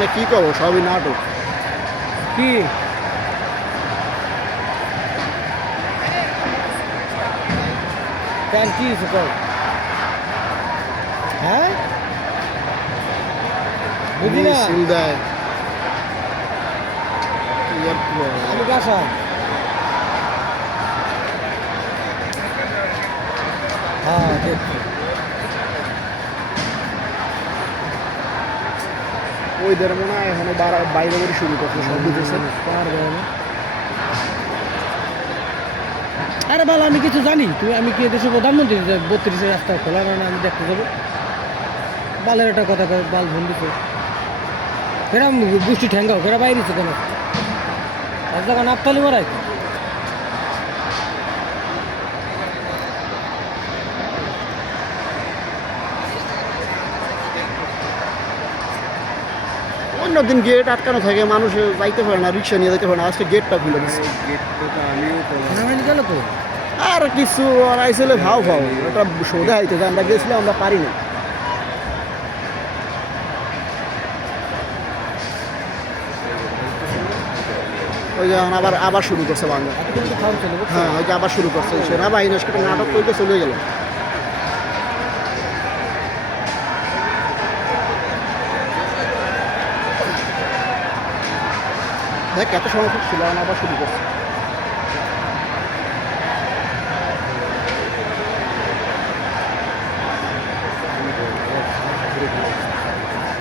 মানে কি কব সবই নাটক। কি? কেন কি কর হ্যাঁ? বুঝি না। সিল দেয়। কি আমি বাসা। হ্যাঁ দেখছি। ওইদের মনে হয় এখনও বাইরে বেরিয়ে শুরু করছে সব বুঝেছে আরে ভালো আমি কিছু জানি। তুমি আমি কি দেশের প্রধানমন্ত্রী? যে বত্রিশে রাস্তা খোলা না আমি দেখতে যাব। বালের একটা কথা কয়, বাল ফোন দিছে। কেরাম গোষ্ঠী ঠেঙ্গাও কেরা বাইরেছে কেন? এক জায়গা নাপতালি মারাই অন্যদিন গেট আটকানো থাকে মানুষ যাইতে পারে না রিক্সা নিয়ে যেতে পারে না আজকে গেটটা খুলে দিচ্ছে হানাহানি গেল তো আর কিছু আইসলে ভাও ভাও ওটা সোজা আইতে যে আমরা গেছিলাম আমরা পারি না ওই যে আবার আবার শুরু করছে বাংলা? হ্যাঁ ওই যে আবার শুরু করছে সেনা বাহিনী নাটক করতে চলে গেল। দেখ এত আবার শুরু করছে।